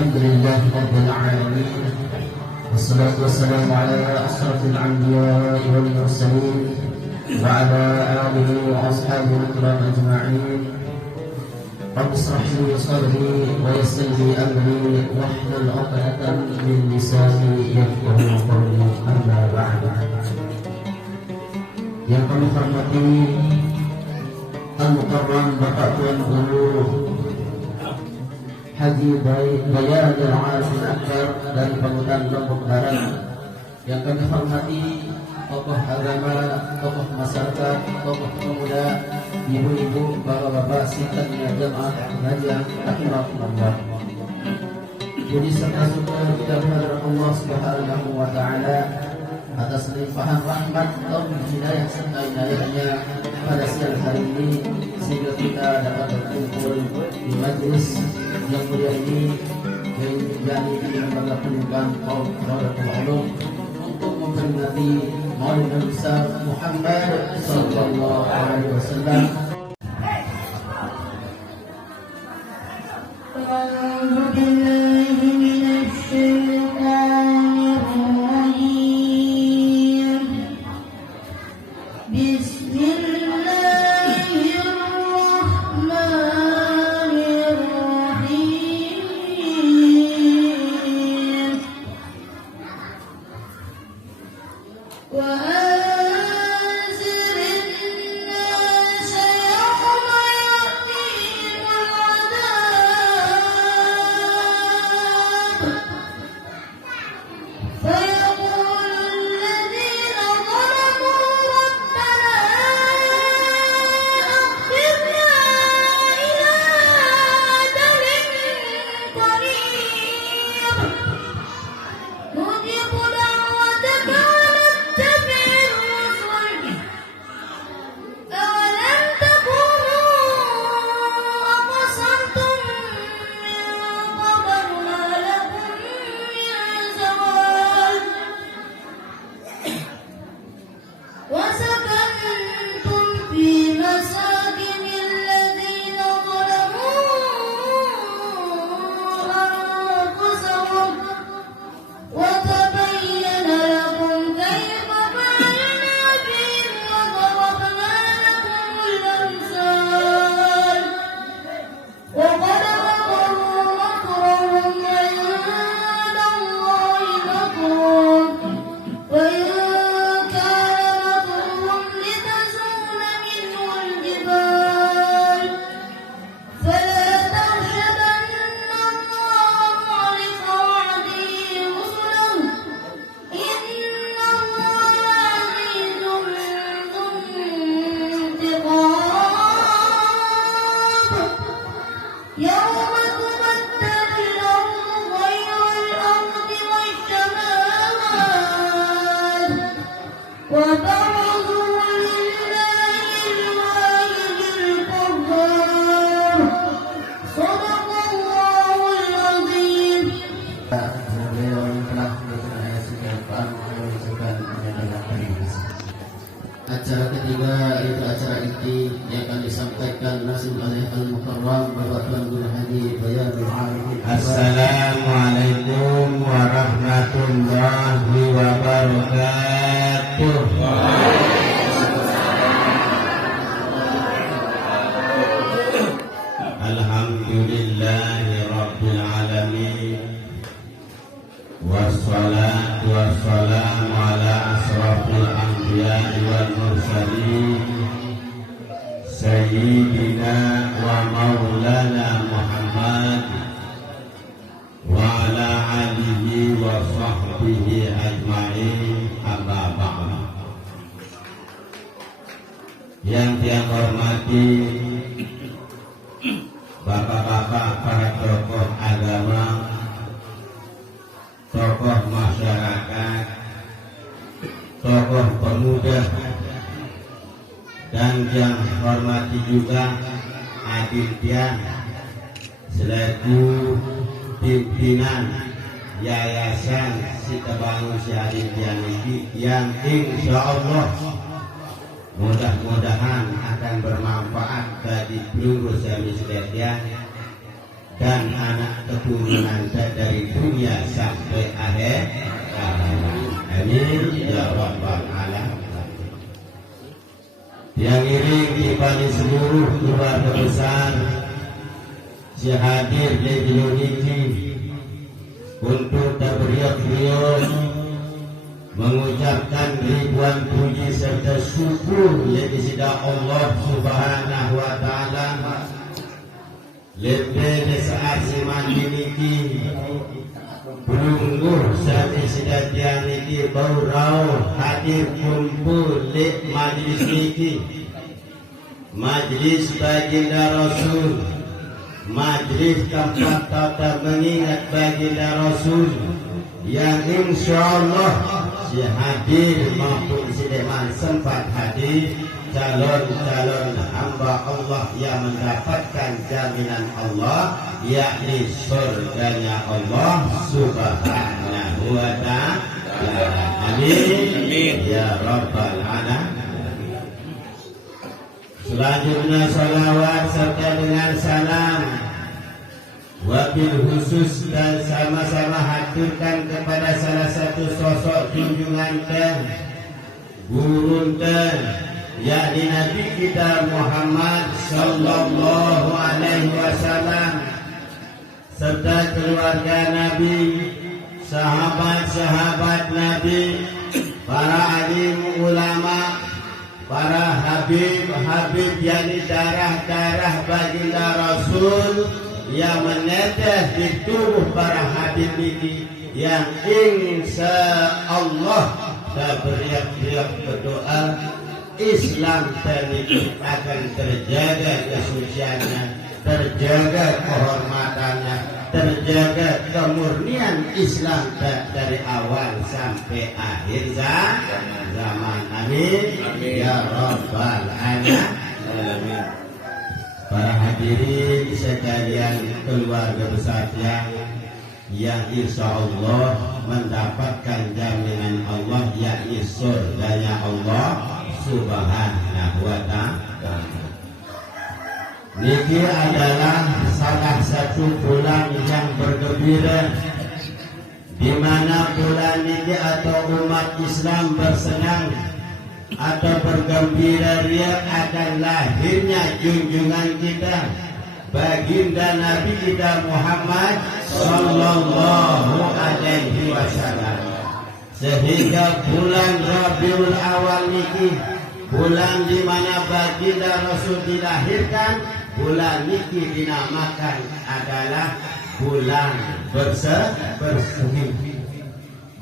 الحمد لله رب العالمين، والصلاة والسلام على أشرف الأنبياء والمرسلين وعلى آله وأصحابه الكرام أجمعين. رب اشرح لي صدري ويسر لي أمري واحلل عقدة من لساني يفقهوا قولي. أما بعد. Yang kami hormati Al-Mukarram Bapak Tuan Guru Haji Bayanul Arifin Akbar dari Pamutan Lombok Barat. Yang kami hormati tokoh agama, tokoh masyarakat, tokoh pemuda, ibu-ibu, bapak-bapak, singkatnya jemaah pengajian rahimahumullah. Puji serta syukur kita kepada Allah Subhanahu wa taala atas limpahan rahmat dan hidayah serta inayahnya pada siang hari ini, sehingga kita dapat berkumpul di majlis yang mulia ini yang menjadi lembaga pendidikan kaum Radatul Ulum untuk memperingati Maulid Nabi besar Muhammad sallallahu alaihi wasallam. Acara ketiga yaitu acara inti yang akan disampaikan langsung oleh Al-Mukarram Bapak Tuan Guru Haji Bayanul Arifin. Assalamualaikum warahmatullahi wabarakatuh. Alhamdulillahi rabbil alamin. Wassalatu wassalamu ala asrafil anbiya'i wal mursalin Sayyidina wa maulana Muhammad wa ala alihi wa sahbihi ajma'in, amma ba'd. Yang saya hormati bapak-bapak, para tokoh agama, tokoh masyarakat, tokoh pemuda, dan yang hormati juga adintian selaku pimpinan Yayasan Sitabangun Syahidin ini, yang insya Allah mudah-mudahan akan bermanfaat bagi seluruh sami sekalian dan anak keturunan dari dunia sampai akhir. Amin ya rabbal alamin. Yang iring kepada seluruh keluarga besar si hadir di Indonesia untuk tabriat mengucapkan ribuan puji serta syukur kepada Allah Subhanahu wa taala. Lebih di saat siman diniki berungguh sampai sedatian niki baurau hadir kumpul di majlis niki, majlis baginda Rasul, majlis tempat tata mengingat baginda Rasul yang insyaallah si hadir maupun si deman sempat hadir calon-calon hamba Allah yang mendapatkan jaminan Allah, yakni surganya Allah Subhanahu wa ta'ala. Amin ya rabbal alamin. Selanjutnya salawat serta dengan salam wabil khusus dan sama-sama haturkan kepada salah satu sosok junjungan teh guru teh, yakni Nabi kita Muhammad sallallahu alaihi wasallam serta keluarga Nabi, sahabat-sahabat Nabi, para alim ulama, para habib-habib yakni darah-darah baginda Rasul yang menetes di tubuh para habib ini yang insyaallah teriak-teriak berdoa Islam ini akan terjaga kesuciannya, terjaga kehormatannya, terjaga kemurnian Islam dari awal sampai akhir zaman. Amin ya rabbal alamin. Para hadirin sekalian, keluarga besar yang insya Allah mendapatkan jaminan Allah, yakni surganya Allah Subhanahu wa ta'ala. Niki adalah salah satu bulan yang bergembira, di mana bulan ini atau umat Islam bersenang atau bergembira ria akan lahirnya junjungan kita baginda Nabi kita Muhammad sallallahu alaihi wasallam. Sehingga bulan Rabiul Awal niki, bulan di mana baginda Rasul dilahirkan, bulan niki dinamakan adalah bulan bersemi.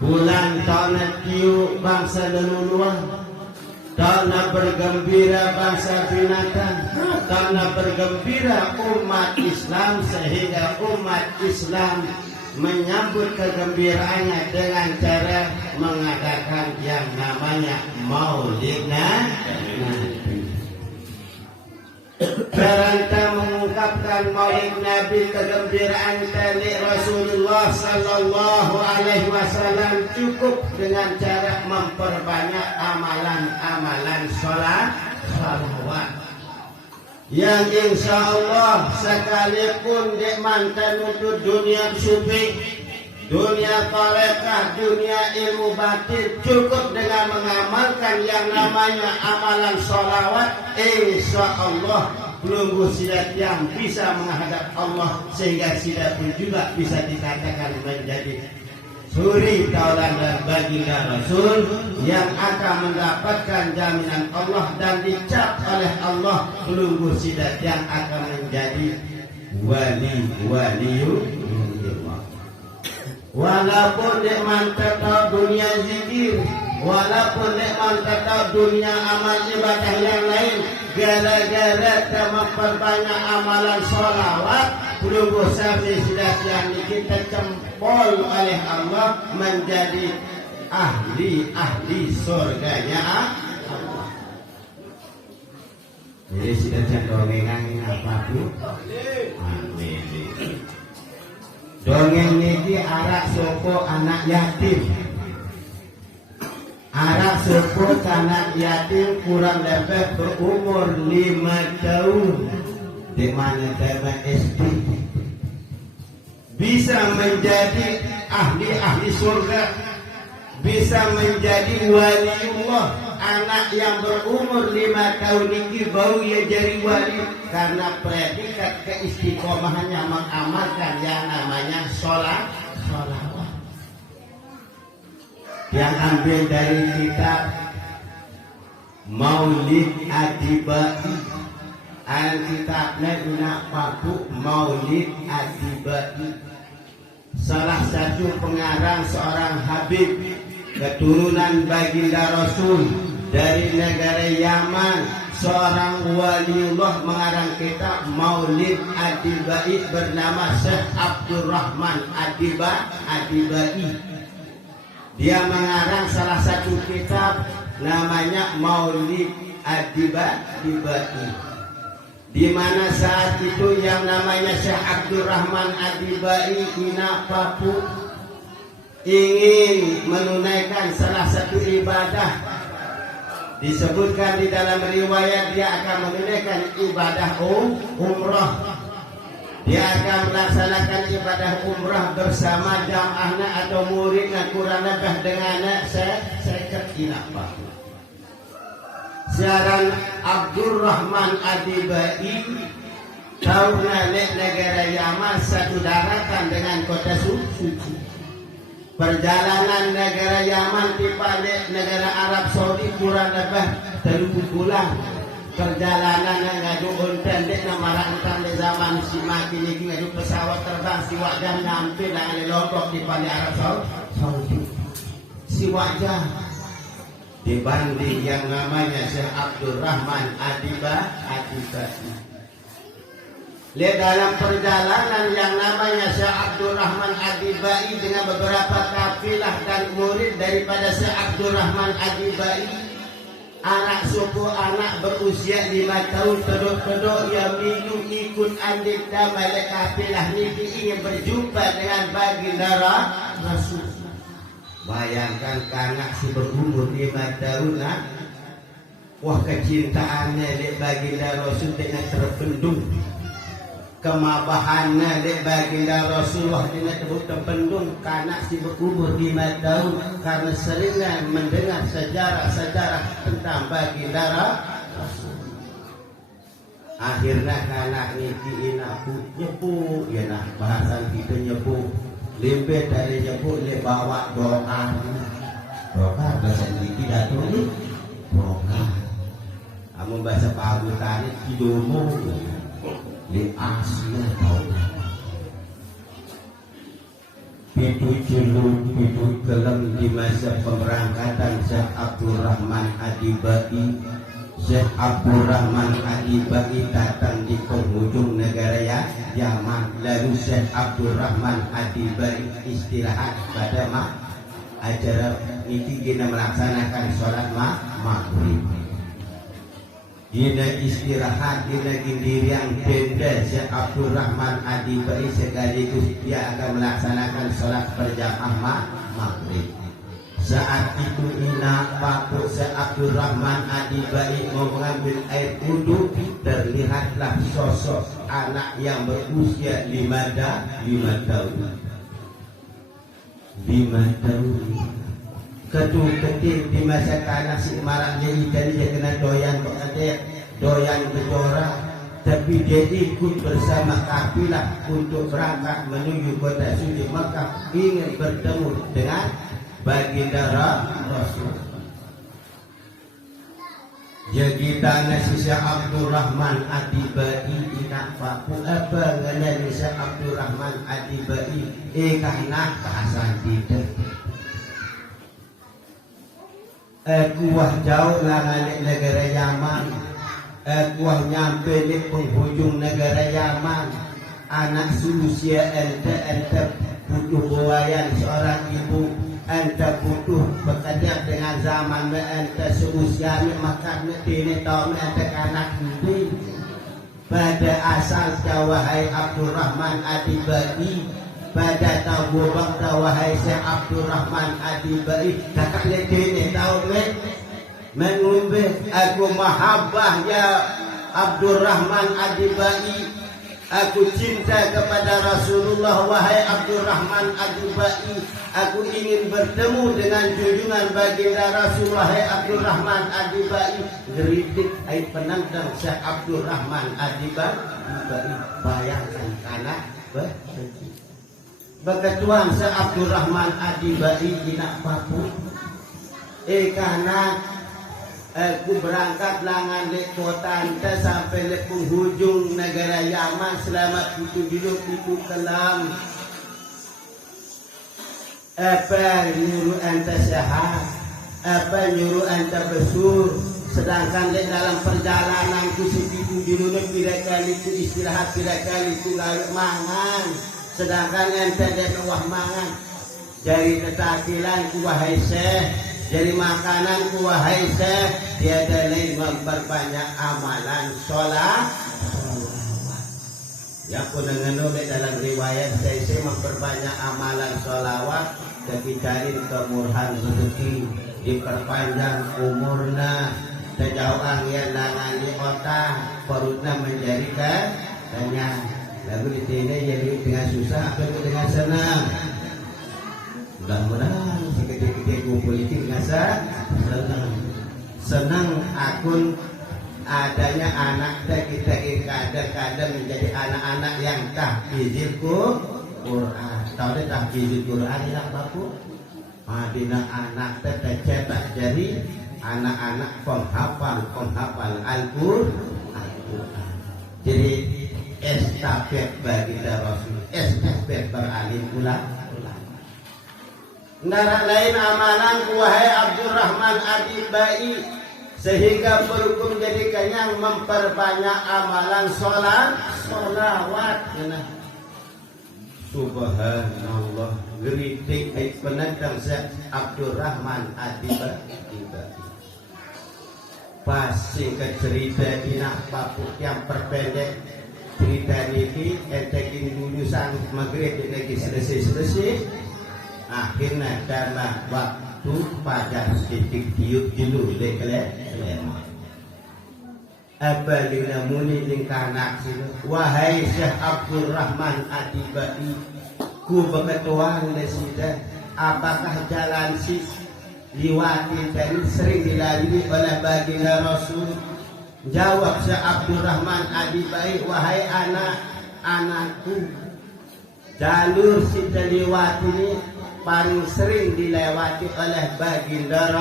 Bulan tahun tiu bangsa leluhur, tahun bergembira bangsa binatang, tahun bergembira umat Islam, sehingga umat Islam menyambut kegembiraannya dengan cara mengadakan yang namanya Maulid Nabi. Kerana mengungkapkan Maulid Nabi, kegembiraan dari Rasulullah sallallahu alaihi wasallam, cukup dengan cara memperbanyak amalan-amalan salawat. Yang insya Allah sekalipun di mantan untuk dunia sufi, dunia tarekah, dunia ilmu batin, cukup dengan mengamalkan yang namanya amalan sholawat, insya Allah belum sidat yang bisa menghadap Allah, sehingga sidat pun juga bisa dikatakan menjadi suri tauladan baginda Rasul yang akan mendapatkan jaminan Allah dan dicap oleh Allah pelunggu sidat yang akan menjadi waliullah. Walaupun nikmat tetap dunia zikir, walaupun nikmat tetap dunia amal ibadah yang lain, gara-gara memperbanyak amalan sholawat, pelunggu sampai sidat yang kita cempol oleh Allah menjadi ahli surganya Allah. Jadi sidat dongengan apa bu? Amin. Dongeng niki arak soko anak yatim. Arak soko anak yatim kurang lebih berumur 5 tahun. Di mana tema SD. bisa menjadi ahli surga, bisa menjadi waliullah. Anak yang berumur 5 tahun ini baru ya jadi wali karena predikat keistiqomahannya mengamalkan yang namanya sholawat. Yang ambil dari kitab Maulid Adibai, kitabnya guna paku Maulid Adibai. Salah satu pengarang seorang Habib keturunan baginda Rasul dari negara Yaman, seorang waliullah mengarang kitab Maulid Adibai bernama Syekh Abdurrahman Adibai. Dia mengarang salah satu kitab namanya Maulid Adibai, di mana saat itu yang namanya Syekh Abdurrahman Adibai Ina Papu ingin menunaikan salah satu ibadah. Disebutkan di dalam riwayat dia akan menunaikan ibadah umrah. Dia akan melaksanakan ibadah umrah bersama jamaahnya atau muridnya kurang lebih dengan saya Ina Papu. Siaran Abdurrahman Adibai tahu negara Yaman satu daratan dengan kota suci. Perjalanan negara Yaman tiba negara Arab Saudi kurang lebih 3 bulan. Perjalanan ngadu untan dek nama rantan di zaman si mati ni ngadu pesawat terbang si wajah nyampe dengan Lombok di Arab Saudi. Si wajah dibanding yang namanya Syekh Abdurrahman Adibai. Lihat dalam perjalanan yang namanya Syekh Abdurrahman Adibai dengan beberapa kafilah dan murid daripada Syekh Abdurrahman Adibai, anak suku anak berusia 5 tahun pedok-pedok yang minum ikut andil damai kafilah ini ingin berjumpa dengan baginda Rasul. Bayangkan anak si berumur 5 tahun lah. Wah, kecintaannya di baginda Rasul dengan terpendung. Kemabahannya di baginda Rasulullah dengan terpendung karena si berumur 5 tahun karena seringnya mendengar sejarah-sejarah tentang baginda Rasul. Akhirnya anak ini nyepu, ya nah bahasan kita nyepu. Lebih dari nyebut le bawa doa bahasa ini datuk ni doa. Amun bahasa pagutan ni kidomo le asli tau. Pitu kelem di masa pemberangkatan Syekh Abdurrahman Adibai. Syekh Abdurrahman Adibai datang di penghujung negara Yaman. Lalu Syekh Abdurrahman Adibai istirahat pada acara ini kita melaksanakan sholat maghrib. Kita istirahat, kita gindirian tenda Syekh Abdurrahman Adibai sekaligus dia akan melaksanakan sholat berjamaah maghrib. Saat itu Ina Papu Syekh Abdurrahman Adibai mau mengambil air wudhu, terlihatlah sosok anak yang berusia 5 tahun. 5 tahun. Ketul-ketil di masa tanah si maraknya ikan dia kena doyan bercorak. Tapi dia ikut bersama kafilah untuk berangkat menuju kota suci Makkah ingin bertemu dengan baginda Rasul. Jadi tanah Syekh Abdurrahman Adibai tidak papu apa ngenani Syekh Abdurrahman Adibai karena pasan tidak. Kuah jauh lah negara Yaman. Kuah nyampe di penghujung negara Yaman. Anak seusia ente butuh buayan seorang ibu. Ente butuh bekerja dengan zaman ente seusia maka ini tahu ente anak ini. Pada asal wahai Abdurrahman Adibai, pada tahu wahai Syekh Abdurrahman Adibai, kakak ini tahu mengumbe aku mahabbah ya Abdurrahman Adibai Aku cinta kepada Rasulullah, wahai Abdurrahman Ad-Dubai. Aku ingin bertemu dengan junjungan baginda Rasulullah, wahai Abdurrahman Ad-Dubai. Geritik ai penantang Syekh Abdurrahman Ad-Dubai. Bayangkan kanak berbenci. Beketuan Syekh Abdurrahman Ad-Dubai inak papu. Kanak aku berangkat langan di kota anta sampai di penghujung negara Yaman selama 7 dulu itu kelam. Apa nyuruh anta sehat, apa nyuruh anta besur. Sedangkan di dalam perjalanan ku si 7 dulu pira kali ku istirahat, pira kali ku gawe mangan. Sedangkan anta di bawah mangan. Jadi tetakilan ku wahai Syekh, jadi makanan ku wahai Syekh, tiada lain memperbanyak amalan sholat. Ya aku dengar dalam riwayat saya memperbanyak amalan sholawat, tapi cari kemurahan rezeki, diperpanjang umurna, sejauh yang nangan di otak, perutnya menjadi kenyang. Lalu di sini jadi dengan susah atau dengan senang. Mudah-mudahan sedikit-sedikit politik ngasa senang akun adanya anak kita kadang-kadang menjadi anak-anak yang tahfizil Quran. Tahu deh tahfizil Quran ya Bapak? Adina anak tercetak jadi anak-anak penghafal Al-Quran. Jadi estafet bagi Rasul, estafet beralim ulama. Nara lain amalan wahai Abdurrahman Ad-Dubai, sehingga perlu menjadikannya memperbanyak amalan sholawat. Subhanallah, geritik penentang Syekh Abdurrahman Ad-Dubai. Pasti ke cerita dinak papuk yang perpendek cerita ini entekin lulusan maghrib lagi selesai. Akhirnya dalam waktu pada titik tiup dulu lekle. Apabila muni lingkanak sini, wahai Syekh Abdurrahman Ad-Dubai, ku berketuan lesida, apakah jalan si liwati dan sering dilalui oleh baginda Rasul? Jawab Syekh Abdurrahman Ad-Dubai, wahai anak-anakku, jalur si terliwati ini paling sering dilewati oleh baginda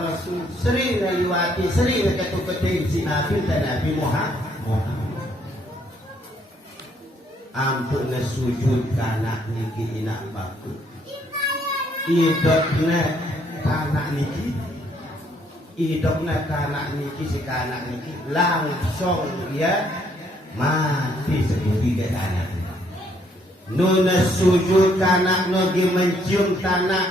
Rasul, sering dilewati, sering ketuk-ketik si Nabi dan Nabi Muhammad. Ampun sujud kanak niki inak baku. Idokna kanak niki, idokna kanak niki si kanak niki langsung dia mati seperti ke tanah. Nuna sujud tanah nogi mencium tanah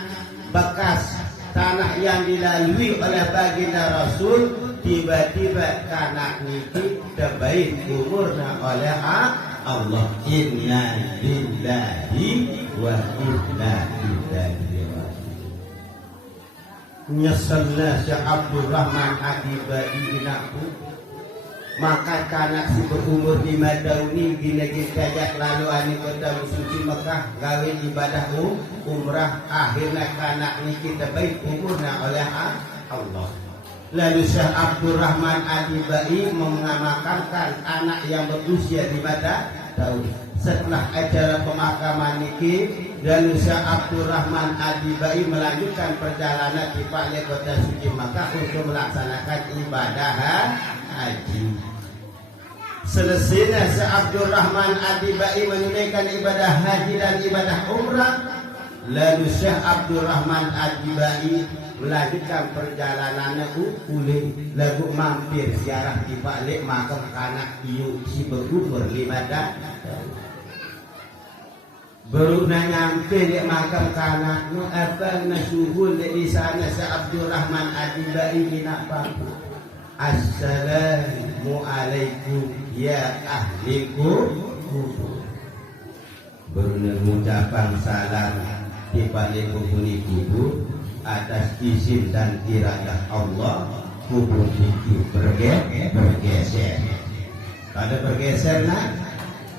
bekas tanah yang dilalui oleh baginda Rasul, tiba-tiba tanah niki terbaik umurna oleh Allah. Inna lillahi wa inna ilaihi raji'un. Nyeselna Syekh Abdurrahman Ad-Dubai inakku, maka kanak si berumur 5 tahun ini ginagin kajak lalu ani kota suci Mekah gawe ibadah umrah. Akhirnya kanak ini kita baik umurna oleh Allah. Lalu Syekh Abdurrahman Ad-Dubai mengamalkan anak yang berusia 5 tahun. Setelah acara pemakaman niki, lalu Syekh Abdurrahman Ad-Dubai melanjutkan perjalanan di Palai kota suci Mekah untuk melaksanakan ibadah haji. Selesainya Syekh Abdurrahman Ad-Dubai menunaikan ibadah haji dan ibadah umrah, lalu Syekh Abdurrahman Ad-Dubai melanjutkan perjalanannya ulin, lalu mampir ziarah di balik makam kanak iu si berumur 5 tahun. Baru nyampe di makam kanak nu apa nasuhul di sana Syekh Abdurrahman Ad-Dubai nak papu. Assalamualaikum ya ahli kubur. Baru mengucapkan salam di balik kubur atas izin dan iradah Allah, kubur itu bergeser. Kalau bergeser nak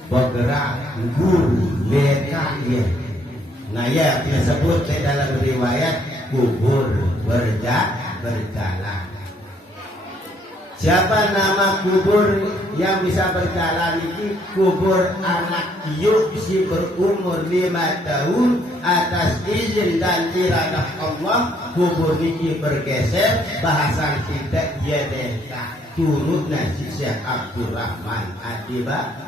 bergerak guru leka ya. Nah ya disebut di dalam riwayat kubur berjalan. Siapa nama kubur yang bisa berjalan ini? Kubur anak Yub si berumur 5 tahun atas izin dan iradah Allah. Kubur ini bergeser, bahasan kita dia deka turut nasi Syekh Abdurrahman Adiba.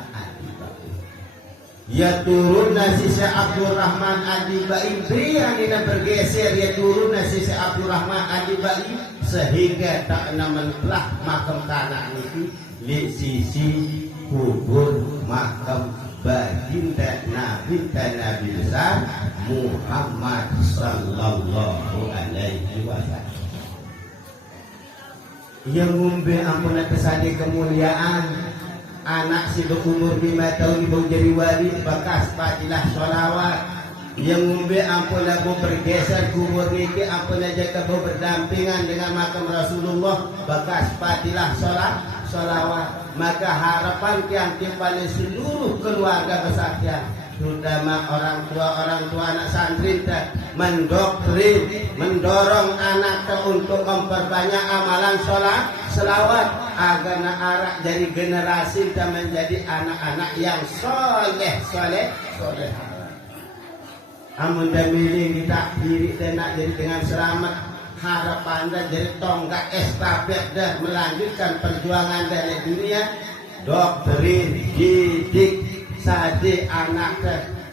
Ya turun nasi Syekh Abdurrahman Adibai, yang ini bergeser ya turun nasi Syekh Abdurrahman Adibai sehingga tak menelah makam tanah itu di sisi kubur makam baginda Nabi besar Muhammad sallallahu alaihi wasallam. Yang ngumbe ampun kesadi kemuliaan anak si berumur 5 tahun ibu jadi wali bekas patilah sholawat. Yang ngumbe ampun aku bergeser kubur niki ampun aja kebo berdampingan dengan makam Rasulullah bekas patilah sholawat. Maka harapan yang timpali seluruh keluarga kesaktian, terutama orang tua anak santri mendoktrin, mendorong anak untuk memperbanyak amalan selawat agar anak jadi generasi dan menjadi anak-anak yang soleh. Amun damiling kita diri dan nak jadi dengan selamat, harapan dan jadi tonggak estafet dan melanjutkan perjuangan dari dunia. Doktrin didik sadi anak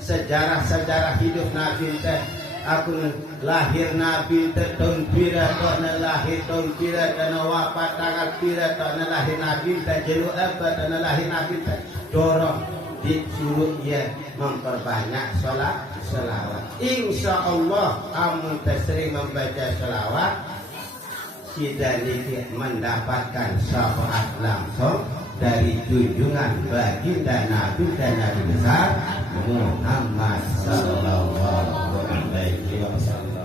sejarah hidup Nabi teh. Aku lahir Nabi teh tahun pira tak lahir tahun pira dan wafat tanggal pira tak lahir Nabi teh jelu apa tak lahir Nabi teh dorong disuruh ia memperbanyak selawat. Insya Allah kamu sering membaca selawat kita mendapatkan syafaat langsung dari junjungan baginda Nabi dan Nabi besar Muhammad sallallahu alaihi wasallam.